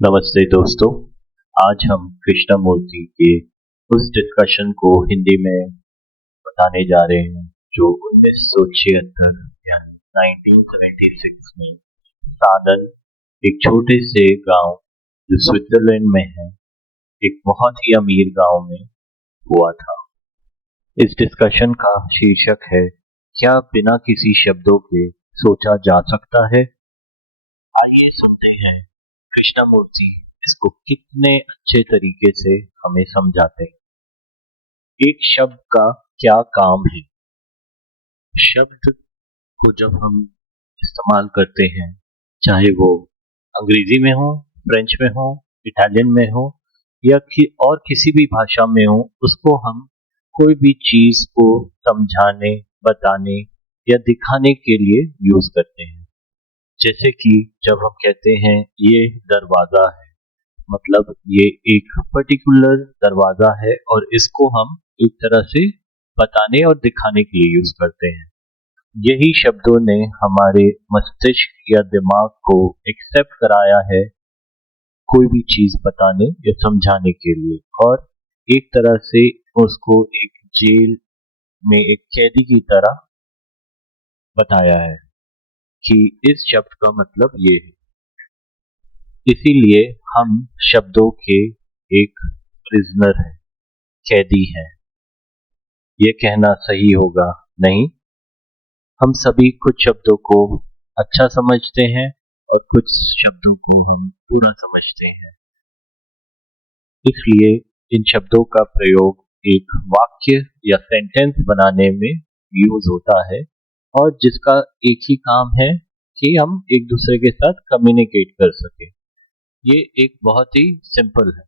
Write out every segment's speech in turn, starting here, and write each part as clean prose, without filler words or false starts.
नमस्ते दोस्तों। आज हम कृष्णमूर्ति के उस डिस्कशन को हिंदी में बताने जा रहे हैं जो 1976 यानी 1976 में सादन, एक छोटे से गांव जो स्विट्जरलैंड में है, एक बहुत ही अमीर गांव में हुआ था। इस डिस्कशन का शीर्षक है, क्या बिना किसी शब्दों के सोचा जा सकता है। आइए सुनते हैं कृष्णमूर्ति इसको कितने अच्छे तरीके से हमें समझाते हैं। एक शब्द का क्या काम है। शब्द को जब हम इस्तेमाल करते हैं, चाहे वो अंग्रेजी में हो, फ्रेंच में हो, इटालियन में हो या और किसी भी भाषा में हो, उसको हम कोई भी चीज को समझाने, बताने या दिखाने के लिए यूज करते हैं। जैसे कि जब हम कहते हैं ये दरवाजा है, मतलब ये एक पर्टिकुलर दरवाजा है और इसको हम एक तरह से बताने और दिखाने के लिए यूज करते हैं। यही शब्दों ने हमारे मस्तिष्क या दिमाग को एक्सेप्ट कराया है कोई भी चीज बताने या समझाने के लिए, और एक तरह से उसको एक जेल में एक कैदी की तरह बताया है कि इस शब्द का मतलब ये है। इसीलिए हम शब्दों के एक प्रिजनर हैं, कैदी हैं। ये कहना सही होगा नहीं। हम सभी कुछ शब्दों को अच्छा समझते हैं और कुछ शब्दों को हम बुरा समझते हैं। इसलिए इन शब्दों का प्रयोग एक वाक्य या सेंटेंस बनाने में यूज होता है, और जिसका एक ही काम है कि हम एक दूसरे के साथ कम्युनिकेट कर सके। ये एक बहुत ही सिंपल है।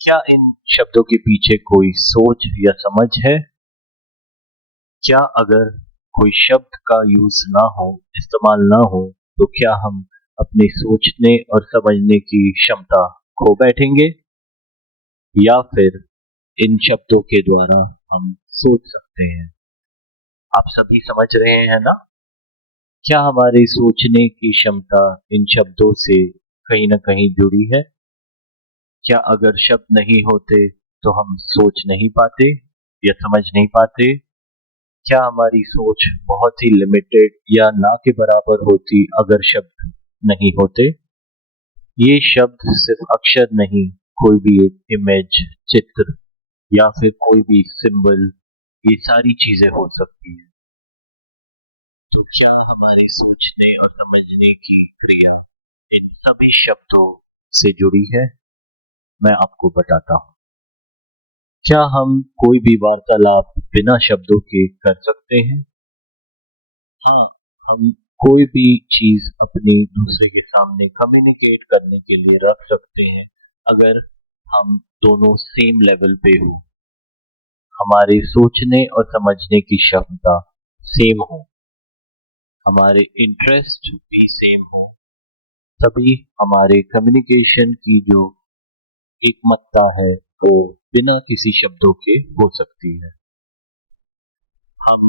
क्या इन शब्दों के पीछे कोई सोच या समझ है? क्या अगर कोई शब्द का यूज ना हो, इस्तेमाल ना हो, तो क्या हम अपने सोचने और समझने की क्षमता खो बैठेंगे, या फिर इन शब्दों के द्वारा हम सोच सकते हैं? आप सभी समझ रहे हैं ना? क्या हमारे सोचने की क्षमता इन शब्दों से कहीं ना कहीं जुड़ी है? क्या अगर शब्द नहीं होते तो हम सोच नहीं पाते या समझ नहीं पाते? क्या हमारी सोच बहुत ही लिमिटेड या ना के बराबर होती अगर शब्द नहीं होते? ये शब्द सिर्फ अक्षर नहीं, कोई भी एक इमेज, चित्र या फिर कोई भी सिंबल, ये सारी चीजें हो सकती हैं। तो क्या हमारे सोचने और समझने की क्रिया इन सभी शब्दों से जुड़ी है? मैं आपको बताता हूँ। क्या हम कोई भी वार्तालाप बिना शब्दों के कर सकते हैं? हाँ, हम कोई भी चीज अपने दूसरे के सामने कम्युनिकेट करने के लिए रख सकते हैं, अगर हम दोनों सेम लेवल पे हो, हमारे सोचने और समझने की क्षमता सेम हो, हमारे इंटरेस्ट भी सेम हो, तभी हमारे कम्युनिकेशन की जो एकमतता है वो बिना किसी शब्दों के हो सकती है। हम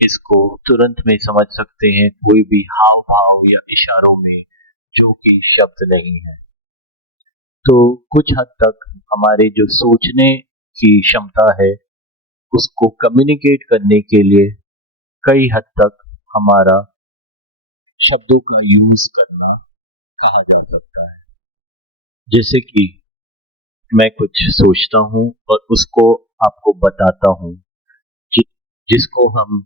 इसको तुरंत में समझ सकते हैं कोई भी हाव भाव या इशारों में, जो कि शब्द नहीं है। तो कुछ हद तक हमारे जो सोचने की क्षमता है, उसको कम्युनिकेट करने के लिए कई हद तक हमारा शब्दों का यूज करना कहा जा सकता है। जैसे कि मैं कुछ सोचता हूँ और उसको आपको बताता हूँ, जि, जिसको हम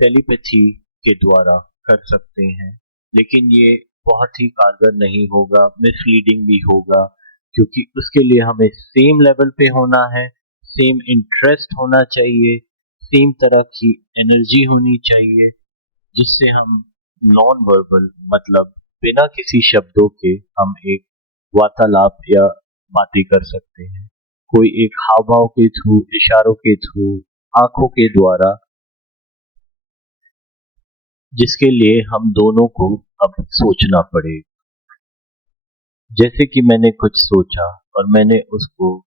टेलीपैथी के द्वारा कर सकते हैं, लेकिन ये बहुत ही कारगर नहीं होगा, मिसलीडिंग भी होगा, क्योंकि उसके लिए हमें सेम लेवल पे होना है, सेम इंटरेस्ट होना चाहिए, सेम तरह की एनर्जी होनी चाहिए, जिससे हम नॉन वर्बल, मतलब बिना किसी शब्दों के हम एक वार्तालाप या बातें कर सकते हैं, कोई एक हाव भाव के थ्रू, इशारों के थ्रू, आंखों के द्वारा, जिसके लिए हम दोनों को अब सोचना पड़ेगा। जैसे कि मैंने कुछ सोचा और मैंने उसको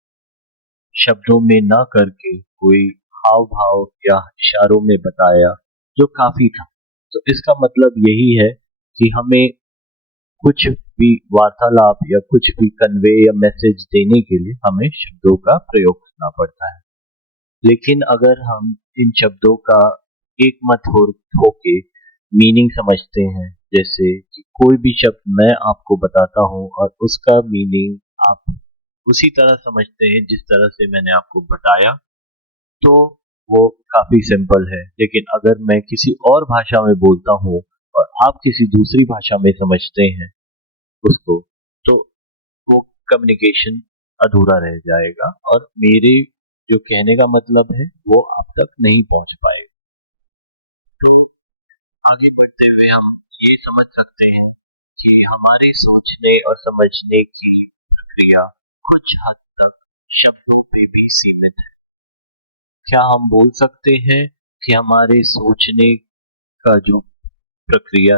शब्दों में ना करके कोई हाव भाव या इशारों में बताया, जो काफी था। तो इसका मतलब यही है कि हमें कुछ भी वार्तालाप या कुछ भी कन्वे या मैसेज देने के लिए हमें शब्दों का प्रयोग करना पड़ता है। लेकिन अगर हम इन शब्दों का एक मत होके मीनिंग समझते हैं, जैसे कि कोई भी शब्द मैं आपको बताता हूँ और उसका मीनिंग आप उसी तरह समझते हैं जिस तरह से मैंने आपको बताया, तो वो काफी सिंपल है। लेकिन अगर मैं किसी और भाषा में बोलता हूँ और आप किसी दूसरी भाषा में समझते हैं उसको, तो वो कम्युनिकेशन अधूरा रह जाएगा और मेरे जो कहने का मतलब है वो आप तक नहीं पहुंच पाएगा। तो आगे बढ़ते हुए हम ये समझ सकते हैं कि हमारे सोचने और समझने की प्रक्रिया कुछ हद तक शब्दों पे भी सीमित है। क्या हम बोल सकते हैं कि हमारे सोचने का जो प्रक्रिया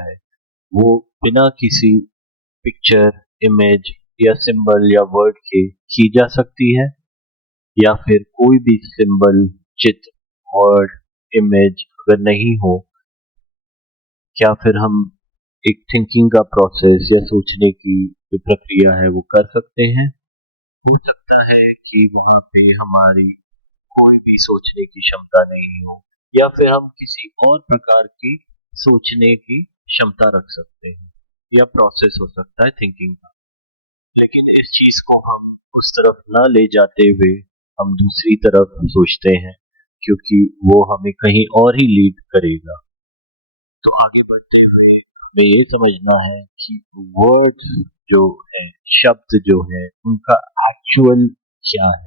है वो बिना किसी पिक्चर, इमेज या सिंबल या वर्ड के की जा सकती है? या फिर कोई भी सिंबल, चित्र, वर्ड, इमेज अगर नहीं हो, क्या फिर हम एक थिंकिंग का प्रोसेस या सोचने की जो प्रक्रिया है वो कर सकते हैं? हो सकता है कि वहाँ पे हमारी कोई भी सोचने की क्षमता नहीं हो, या फिर हम किसी और प्रकार की सोचने की क्षमता रख सकते हैं, या प्रोसेस हो सकता है थिंकिंग का। लेकिन इस चीज को हम उस तरफ न ले जाते हुए हम दूसरी तरफ सोचते हैं, क्योंकि वो हमें कहीं और ही लीड करेगा। तो आगे बढ़ते हुए हमें ये समझना है कि वर्ड जो है, शब्द जो है, उनका एक्चुअल क्या है,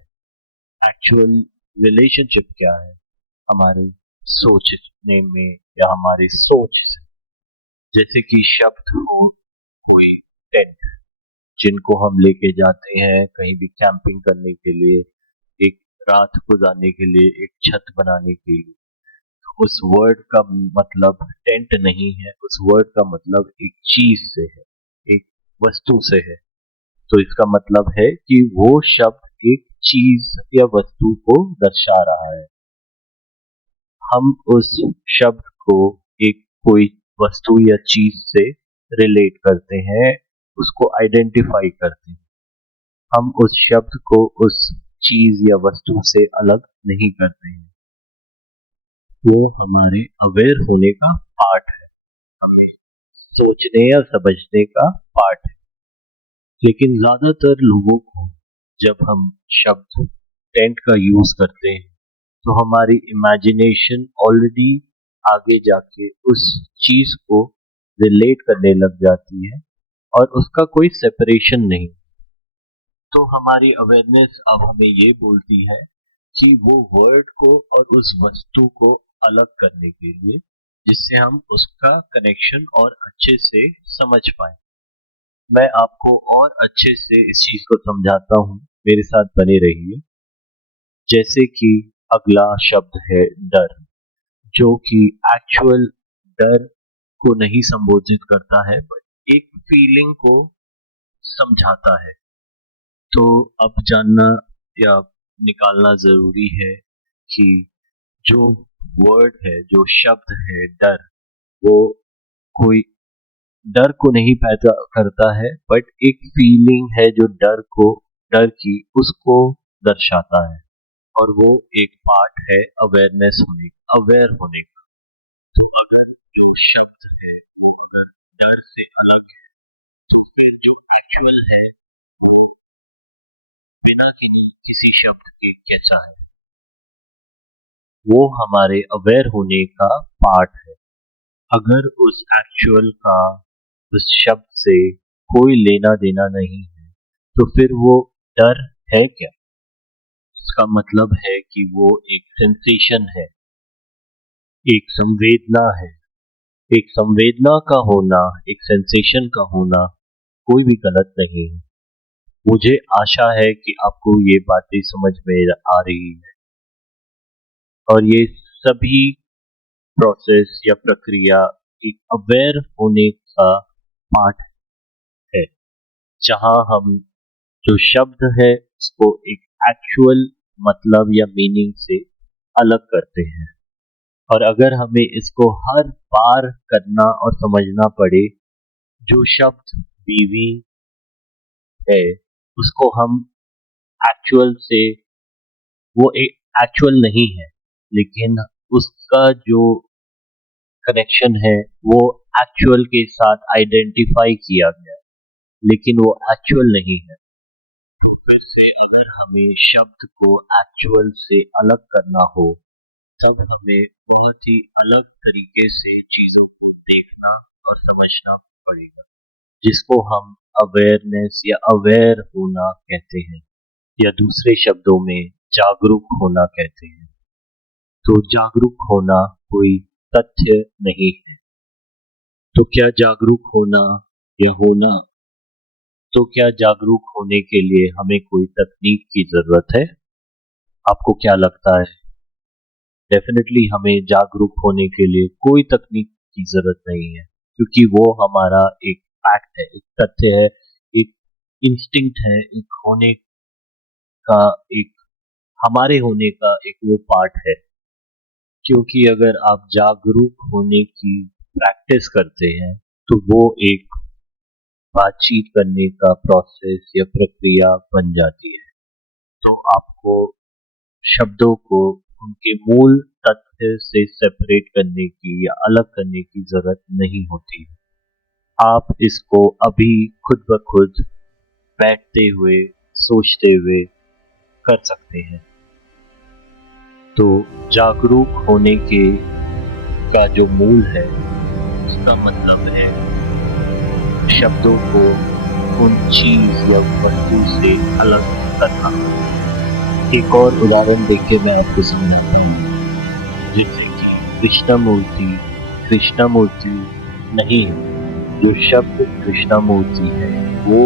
एक्चुअल रिलेशनशिप क्या है हमारे सोचने में या हमारी सोच से। जैसे कि शब्द हो कोई टेंट, जिनको हम लेके जाते हैं कहीं भी कैंपिंग करने के लिए, एक रात गुजारने के लिए, एक छत बनाने के लिए। उस वर्ड का मतलब टेंट नहीं है, उस वर्ड का मतलब एक चीज से है, एक वस्तु से है। तो इसका मतलब है कि वो शब्द एक चीज या वस्तु को दर्शा रहा है। हम उस शब्द को एक कोई वस्तु या चीज से रिलेट करते हैं, उसको आइडेंटिफाई करते हैं। हम उस शब्द को उस चीज या वस्तु से अलग नहीं करते हैं। वो हमारे अवेयर होने का पार्ट है, हमें सोचने या समझने का पार्ट है। लेकिन ज्यादातर लोगों को जब हम शब्द टेंट का यूज करते हैं, तो हमारी इमेजिनेशन ऑलरेडी आगे जाके उस चीज को रिलेट करने लग जाती है और उसका कोई सेपरेशन नहीं। तो हमारी अवेयरनेस अब हमें ये बोलती है कि वो वर्ड को और उस वस्तु को अलग करने के लिए, जिससे हम उसका कनेक्शन और अच्छे से समझ पाए। मैं आपको और अच्छे से इस चीज को समझाता हूँ, मेरे साथ बने रहिए। जैसे कि अगला शब्द है डर, जो कि एक्चुअल डर को नहीं संबोधित करता है, बट एक फीलिंग को समझाता है। तो अब जानना या निकालना जरूरी है कि जो वर्ड है, जो शब्द है डर, वो कोई डर को नहीं पैदा करता है, बट एक फीलिंग है जो डर की उसको दर्शाता है। और वो एक पार्ट है अवेयर होने का। तो अगर जो शब्द है वो अगर डर से अलग है, तो फिर जो एक्चुअल है वो बिना किसी शब्द के कैसा है, वो हमारे अवेयर होने का पार्ट है। अगर उस एक्चुअल का उस शब्द से कोई लेना देना नहीं है, तो फिर वो डर है क्या? इसका मतलब है कि वो एक सेंसेशन है, एक संवेदना है। एक संवेदना का होना, एक सेंसेशन का होना कोई भी गलत नहीं है। मुझे आशा है कि आपको ये बातें समझ में आ रही है, और ये सभी प्रोसेस या प्रक्रिया एक अवेयर होने का पार्ट है, जहां हम जो शब्द है उसको एक एक्चुअल मतलब या मीनिंग से अलग करते हैं। और अगर हमें इसको हर बार करना और समझना पड़े, जो शब्द बीवी है उसको हम एक्चुअल से, वो एक एक्चुअल नहीं है, लेकिन उसका जो कनेक्शन है वो एक्चुअल के साथ आइडेंटिफाई किया गया है, लेकिन वो एक्चुअल नहीं है। तो फिर से अगर हमें शब्द को एक्चुअल से अलग करना हो, तब हमें बहुत ही अलग तरीके से चीजों को देखना और समझना पड़ेगा, जिसको हम अवेयरनेस या अवेयर होना कहते हैं, या दूसरे शब्दों में जागरूक होना कहते हैं। तो जागरूक होना कोई तथ्य नहीं है। तो क्या जागरूक होना या होना तो क्या जागरूक होने के लिए हमें कोई तकनीक की जरूरत है? आपको क्या लगता है? डेफिनेटली हमें जागरूक होने के लिए कोई तकनीक की जरूरत नहीं है, क्योंकि वो हमारा एक फैक्ट है, एक तथ्य है, एक इंस्टिंक्ट है, एक होने का, एक हमारे होने का एक वो पार्ट है। क्योंकि अगर आप जागरूक होने की प्रैक्टिस करते हैं तो वो एक बातचीत करने का प्रोसेस या प्रक्रिया बन जाती है। तो आपको शब्दों को उनके मूल तथ्य से सेपरेट करने की या अलग करने की जरूरत नहीं होती। आप इसको अभी खुद ब खुद बैठते हुए, सोचते हुए कर सकते हैं। तो जागरूक होने के का जो मूल है उसका मतलब है शब्दों को उन चीज या वस्तु से अलग करना। एक और उदाहरण देके मैं आपको समझाता हूँ। जैसे कि कृष्णा मूर्ति नहीं है। जो शब्द कृष्णा मूर्ति है वो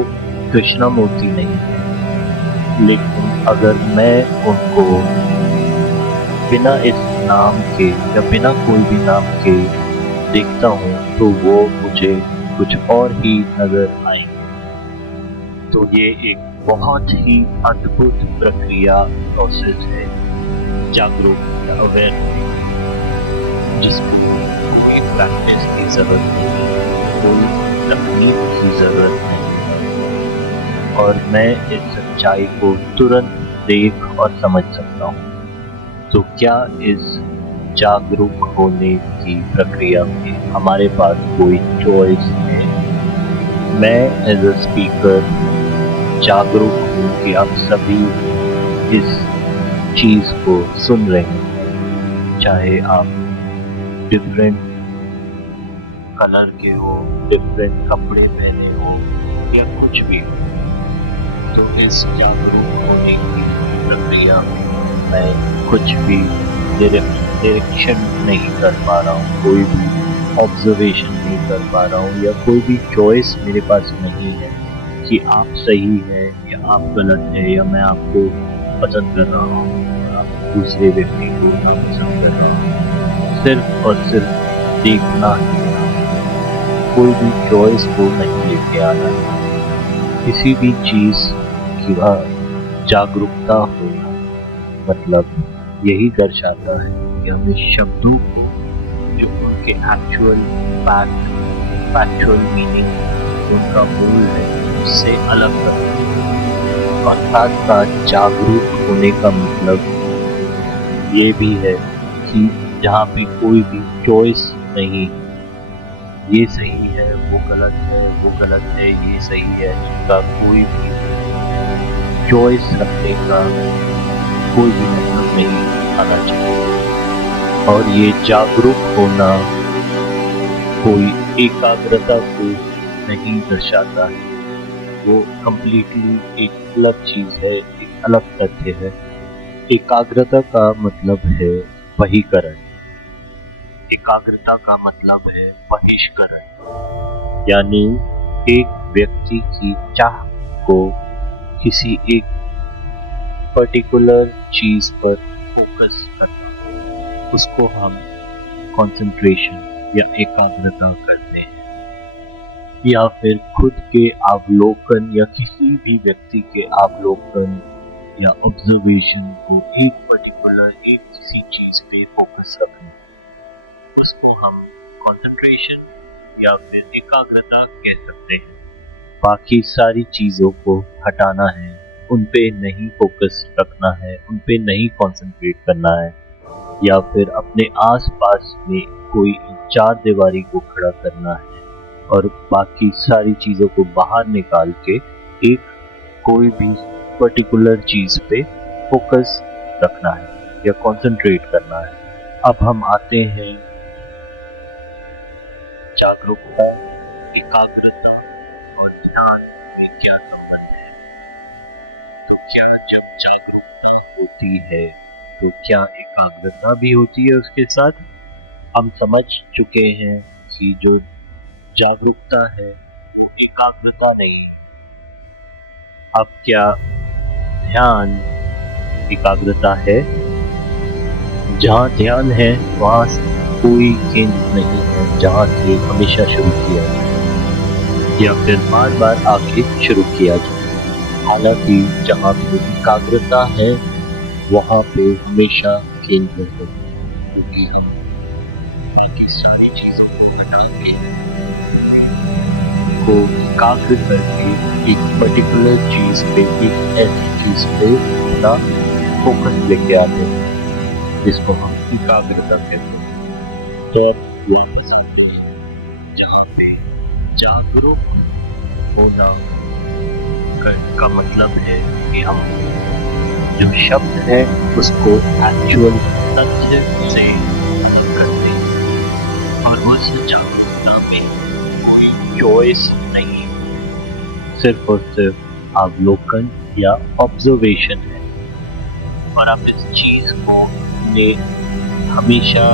कृष्णा मूर्ति नहीं है, लेकिन अगर मैं उनको बिना इस नाम के या बिना कोई भी नाम के देखता हूँ तो वो मुझे कुछ और ही नजर आएंगे। तो ये एक बहुत ही अद्भुत प्रक्रिया, प्रोसेस है जागरूक या अवेयर होने की, जिसमें कोई प्रैक्टिस की जरूरत नहीं, कोई तकनीक की जरूरत नहीं, और मैं इस सच्चाई को तुरंत देख और समझ सकता हूँ। तो क्या इस जागरूक होने की प्रक्रिया में हमारे पास कोई चॉइस है? मैं एज अ स्पीकर जागरूक हूँ कि आप सभी इस चीज को सुन रहे हैं, चाहे आप डिफरेंट कलर के हो, डिफरेंट कपड़े पहने हो या कुछ भी हो। तो इस जागरूक होने की प्रक्रिया में मैं कुछ भी डायरेक्शन नहीं कर पा रहा हूँ, कोई भी ऑब्जर्वेशन नहीं कर पा रहा हूँ, या कोई भी चॉइस मेरे पास नहीं है कि आप सही है या आप गलत है, या मैं आपको पसंद कर रहा हूँ आप दूसरे व्यक्ति को नापसंद कर रहा हूँ। सिर्फ और सिर्फ देखना है, कोई भी चॉइस को नहीं लेके आना है। किसी भी चीज की जागरूकता होना मतलब यही दर्शाता है कि हमें शब्दों को जो उनके फैक्चुअल मीनिंग, उनका मूल है, उससे अलग करना है। और साथ साथ जागरूक होने का मतलब ये भी है कि जहाँ पे कोई भी चॉइस नहीं, ये सही है वो गलत है, वो गलत है ये सही है, इसका कोई भी चॉइस रखने का कोई भी मतलब नहीं आना चाहिए। और ये जागरूक होना कोई एकाग्रता को नहीं दर्शाता है, वो कंप्लीटली एक अलग चीज है, एक अलग तथ्य है। एकाग्रता का मतलब है वहीकरण, एकाग्रता का मतलब है बहिष्करण, यानी एक व्यक्ति की चाह को किसी एक पर्टिकुलर चीज पर फोकस करना, उसको हम कंसंट्रेशन या एकाग्रता करते हैं। या फिर खुद के अवलोकन या किसी भी व्यक्ति के अवलोकन या ऑब्जर्वेशन को एक पर्टिकुलर एक किसी चीज पे फोकस रखना, उसको हम कंसंट्रेशन या फिर एकाग्रता कह सकते हैं। बाकी सारी चीजों को हटाना है, उन पे नहीं फोकस रखना है, उन पे नहीं कंसंट्रेट करना है, या फिर अपने आसपास में कोई चार दीवारी को खड़ा करना है और बाकी सारी चीजों को बाहर निकाल के एक कोई भी पर्टिकुलर चीज पे फोकस रखना है या कंसंट्रेट करना है। अब हम आते हैं जागरूकता, एकाग्रता और ध्यान में क्या संबंध है। तो क्या जब जागरूकता होती है तो क्या एकाग्रता भी होती है उसके साथ? हम समझ चुके हैं कि जो जागरूकता है वो एकाग्रता नहीं है। अब क्या ध्यान एकाग्रता है? जहाँ ध्यान है वहाँ कोई केंद्र नहीं है जहाँ से हमेशा शुरू किया जाए या फिर बार बार आके शुरू किया जाए। हालांकि जहाँ पे एकाग्रता है वहाँ पे हमेशा केंद्र है, क्योंकि हम बाकी सारी चीजों को हटा के को एकाग्र करके एक पर्टिकुलर चीज पे, एक ऐसी चीज पे अपना फोकस लेके आते हैं जिसको हम एकाग्रता कहते हैं। तो अब ये समझिए, जहाँ पे जागरूक होना का मतलब है कि हम जो शब्द है उसको एक्चुअल तथ्य से अलग करते हैं और उस जागरूकता में कोई चॉइस नहीं, सिर्फ और सिर्फ अवलोकन या ऑब्जर्वेशन है। और आप इस चीज को अपने हमेशा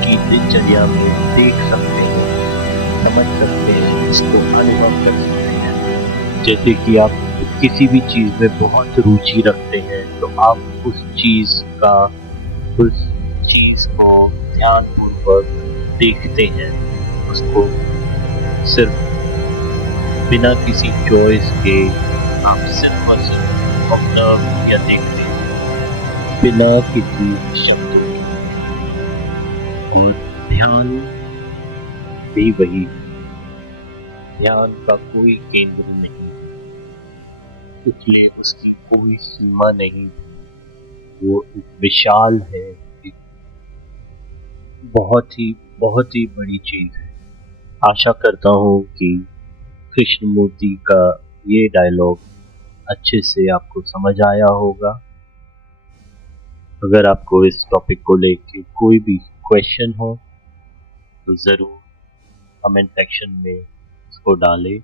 की दिनचर्या में देख सकते हैं, समझ सकते हैं, इसको अनुभव कर सकते हैं। जैसे कि आप किसी भी चीज में बहुत रुचि रखते हैं तो आप उस चीज को ध्यानपूर्वक देखते हैं, उसको सिर्फ बिना किसी चॉइस के आप सिर्फ और सिर्फ ऑब्जर्व या देखते हैं, बिना किसी शब्द के। और ध्यान भी वही, ध्यान का कोई केंद्र नहीं, इसलिए उसकी कोई सीमा नहीं। वो एक विशाल है, एक बहुत ही बड़ी चीज है। आशा करता हूँ कि कृष्णमूर्ति का ये डायलॉग अच्छे से आपको समझ आया होगा। अगर आपको इस टॉपिक को लेके कोई भी क्वेश्चन हो तो ज़रूर कमेंट सेक्शन में उसको डालें।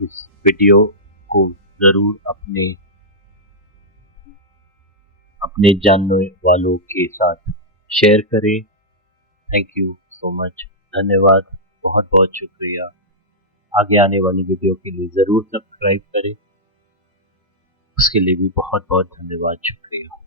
इस वीडियो को ज़रूर अपने जानने वालों के साथ शेयर करें। थैंक यू सो मच, धन्यवाद, बहुत बहुत शुक्रिया। आगे आने वाली वीडियो के लिए ज़रूर सब्सक्राइब करें, उसके लिए भी बहुत बहुत धन्यवाद, शुक्रिया।